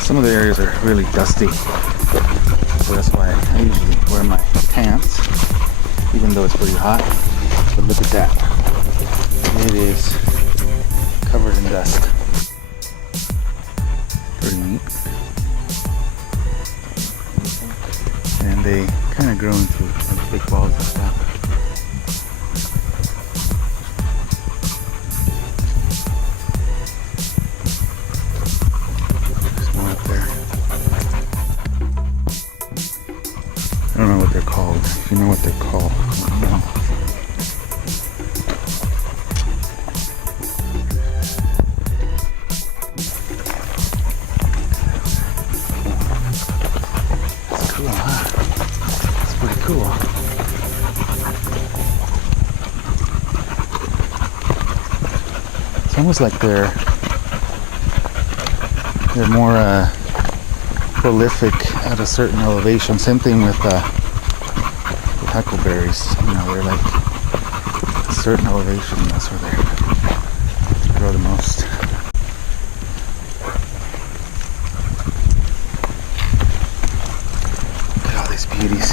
Some of the areas are really dusty, so that's why I usually wear my pants, even though it's pretty hot. But look at that. It is covered in dust. Pretty neat. And they kind of grow into like big balls like that. There's more up there. I don't know what they're called. If you know what they're called, let me know. Cool, huh? It's pretty cool. It's almost like they're more prolific at a certain elevation. Same thing with huckleberries. You know, they're like a certain elevation. That's where they grow the most. Beauties.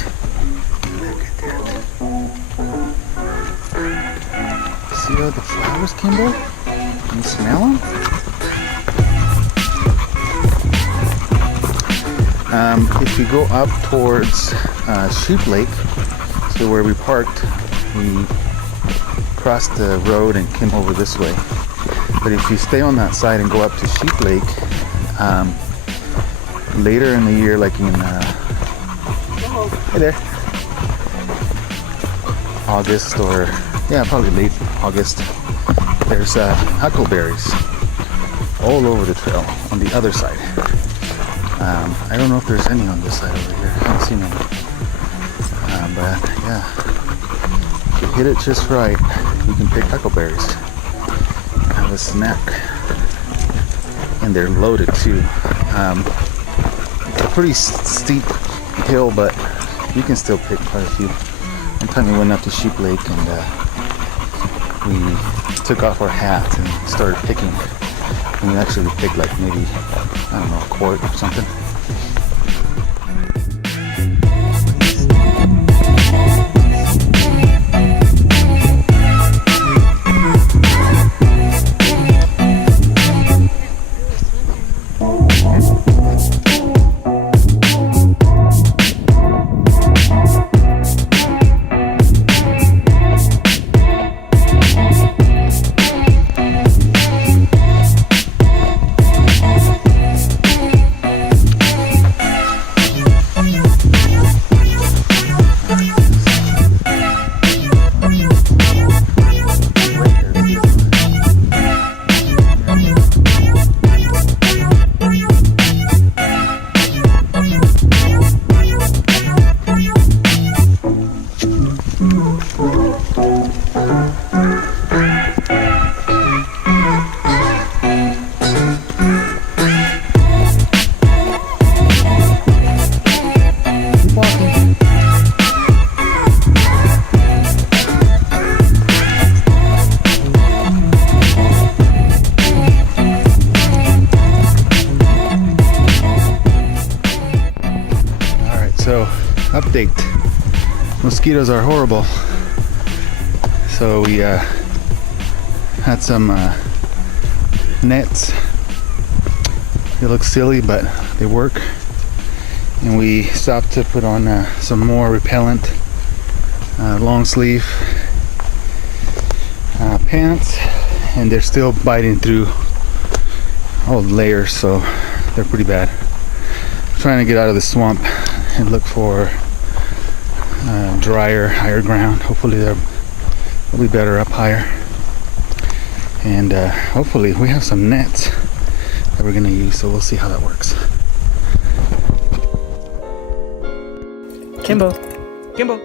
Look at that. See all the flowers, Kimber? Can you smell them? If you go up towards Sheep Lake, so where we parked, we crossed the road and came over this way. But if you stay on that side and go up to Sheep Lake, later in the year, like in hey there. August, or yeah, probably late August, there's huckleberries all over the trail on the other side. I don't know if there's any on this side over here. I haven't seen any. But yeah, if you hit it just right, you can pick huckleberries. Have a snack. And they're loaded too. It's a pretty steep hill, but you can still pick quite a few. One time we went up to Sheep Lake and we took off our hats and started picking. And we actually picked like maybe, I don't know, a quart or something. So, update. Mosquitoes are horrible. So we had some nets. They look silly, but they work. And we stopped to put on some more repellent, long sleeve pants, and they're still biting through all the layers, so they're pretty bad. I'm trying to get out of the swamp and look for drier, higher ground. Hopefully they're It'll be better up higher. And hopefully we have some nets that we're gonna use, so we'll see how that works. Kimbo. Kimbo.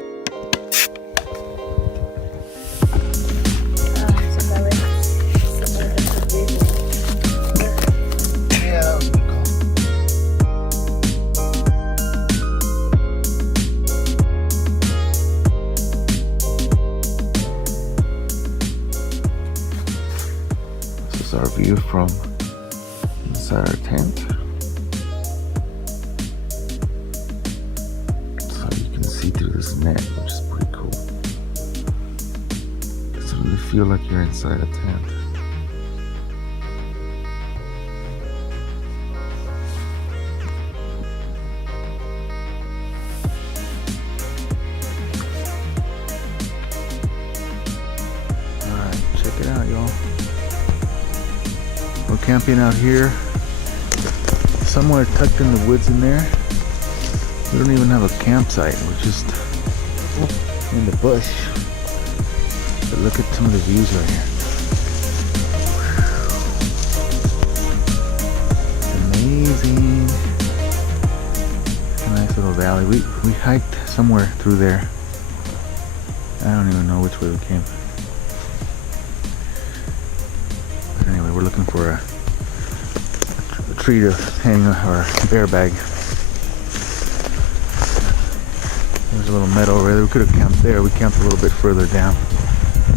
Our view from inside our tent, so you can see through this net, which is pretty cool. Doesn't really feel like you're inside a tent. Alright, check it out, y'all. We're camping out here, somewhere tucked in the woods in there. We don't even have a campsite, we're just in the bush. But look at some of the views right here. Amazing. A nice little valley. We hiked somewhere through there. I don't even know which way we came. Anyway, we're looking for a tree to hang our bear bag. There's a little meadow over there. We could have camped there. We camped a little bit further down. But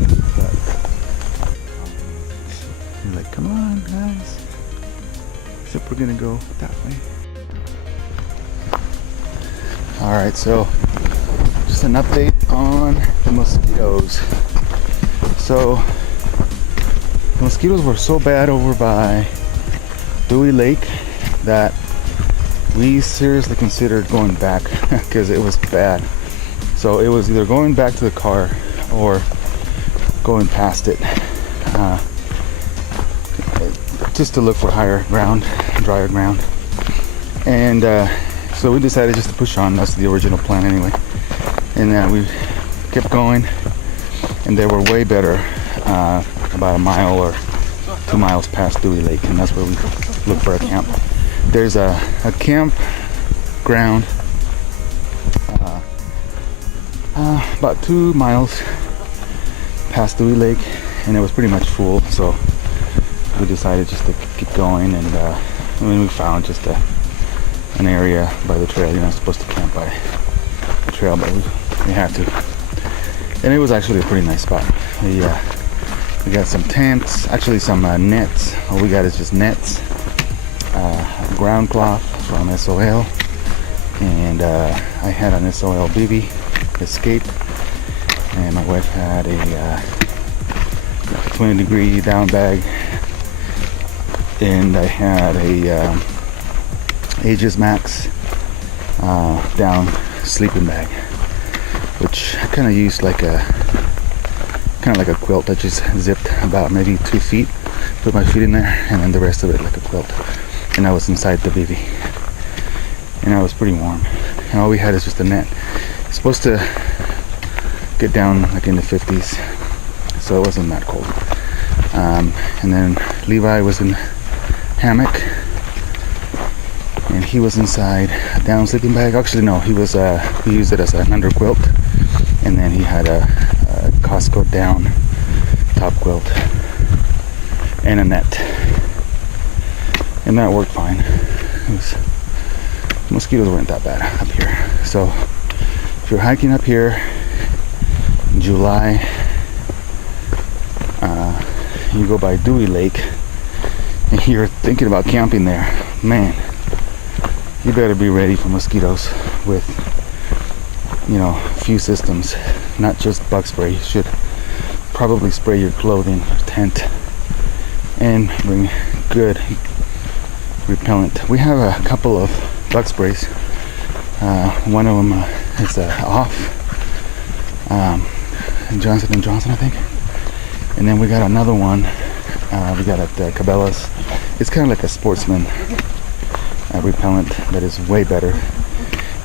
you're like, come on, guys. Except we're gonna go that way. Alright, so just an update on the mosquitoes. So the mosquitoes were so bad over by Dewey Lake that we seriously considered going back because it was bad. So it was either going back to the car or going past it, just to look for higher ground, drier ground. And so we decided just to push on. That's the original plan anyway. And we kept going, and they were way better about a mile or 2 miles past Dewey Lake, and that's where we look for a camp. There's a campground about 2 miles past Dewey Lake, and it was pretty much full, so we decided just to keep going. And we found just an area by the trail. You're not supposed to camp by the trail, but we had to. And it was actually a pretty nice spot. We got some tents, actually some nets. All we got is just nets, ground cloth from SOL, and I had an SOL BB Escape, and my wife had a 20-degree down bag, and I had a Aegis Max down sleeping bag, which I kind of used like a quilt. I just zipped about maybe 2 feet, put my feet in there, and then the rest of it like a quilt. And I was inside the BB, and I was pretty warm. And all we had is just a net. It's supposed to get down like in the 50s, so it wasn't that cold. And then Levi was in hammock, and he was inside a down sleeping bag. Actually, no, he used it as an under quilt, and then he had a Costco down top quilt and a net, and that worked fine. Mosquitoes weren't that bad up here. So if you're hiking up here in July, you go by Dewey Lake and you're thinking about camping there, man, you better be ready for mosquitoes with, a few systems, not just bug spray. You should probably spray your clothing, your tent, and bring good repellent. We have a couple of bug sprays. One of them is off, Johnson & Johnson, I think. And then we got another one we got at Cabela's. It's kind of like a Sportsman repellent that is way better.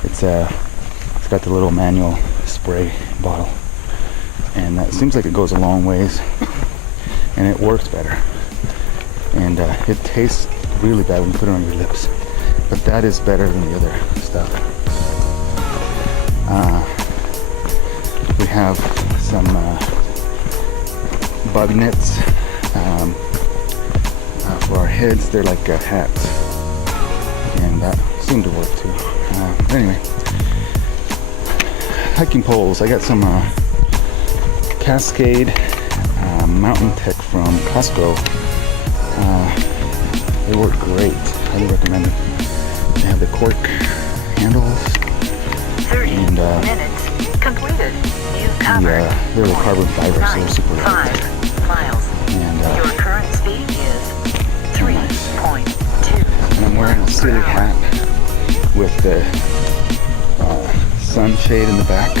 It's got the little manual spray bottle. and it seems like it goes a long ways, and it works better. And it tastes really bad when you put it on your lips, but that is better than the other stuff. We have some bug nets for our heads. They're like hats, and that seemed to work too. Anyway, hiking poles. I got some Cascade Mountain Tech from Costco. They work great. Highly recommend them. They have the cork handles. 30 and minutes completed. You covered they're the carbon fiber, so they're super light. 5 miles. And Your current speed is 3.2. and I'm wearing a silly hat with the sunshade in the back.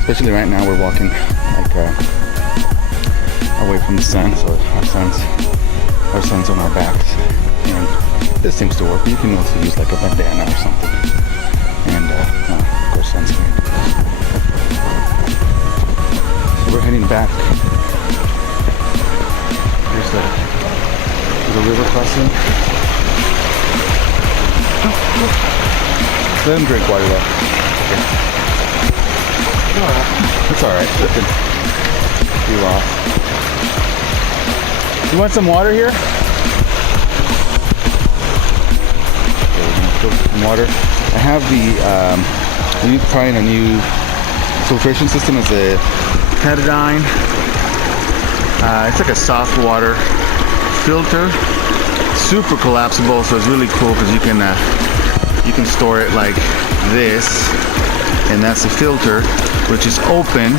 Especially right now, we're walking like away from the sun, so our sun's on our backs. And this seems to work. You can also use like a bandana or something, and of course sunscreen. So we're heading back. There's a river crossing. Let him drink water though. Okay. It's alright. Let him be lost. You want some water here? Some water. I have trying a new filtration system. It's a Petadine. It's like a soft water filter, super collapsible, so it's really cool because you can store it like this, and that's the filter, which is open.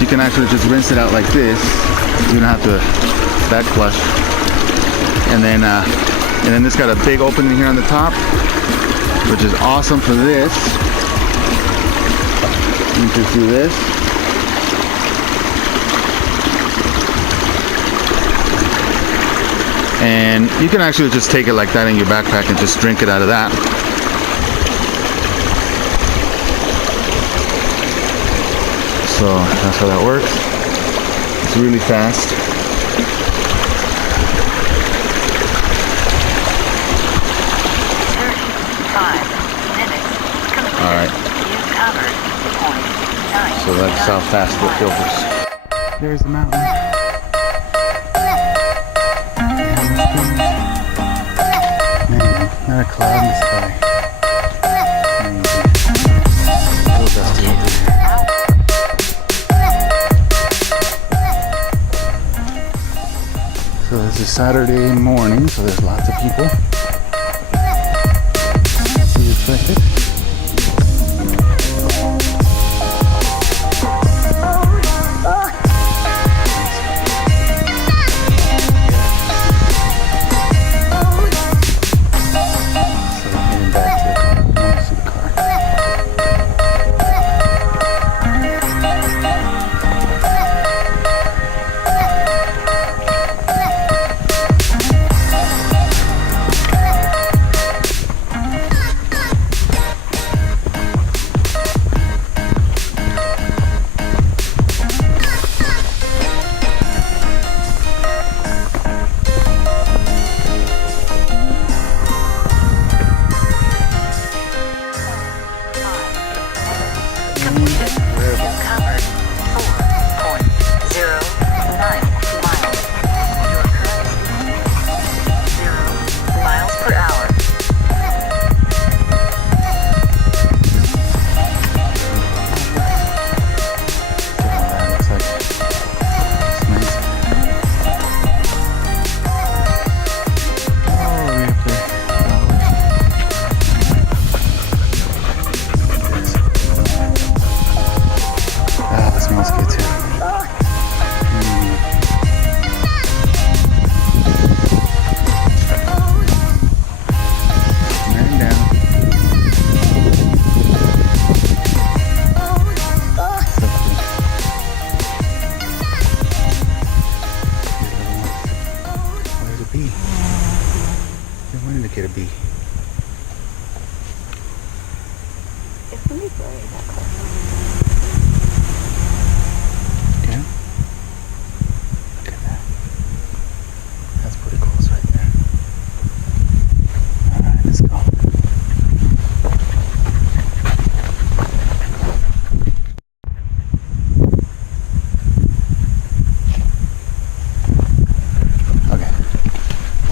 You can actually just rinse it out like this. You don't have to back flush. And then this got a big opening here on the top, which is awesome for this. You can do this. And you can actually just take it like that in your backpack and just drink it out of that. So that's how that works. It's really fast. Alright. So that's how fast it filters. There's the mountain. Man, not a cloud in the sky. A little dusty over here. So this is Saturday morning, so there's lots of people. See expected. Get a bee. It's really bright. Yeah.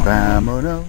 Vámonos.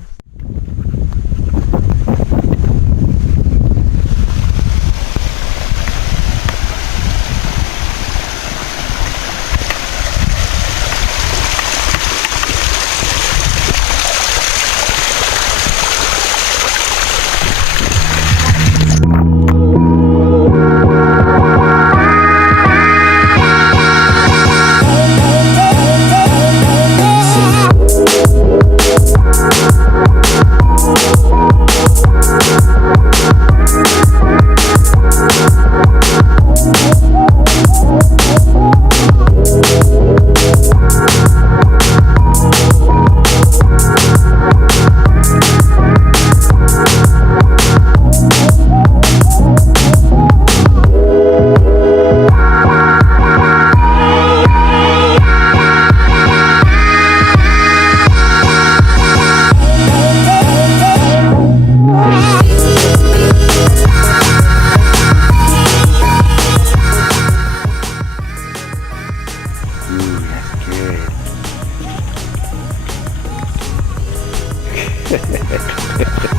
Ooh, that's good.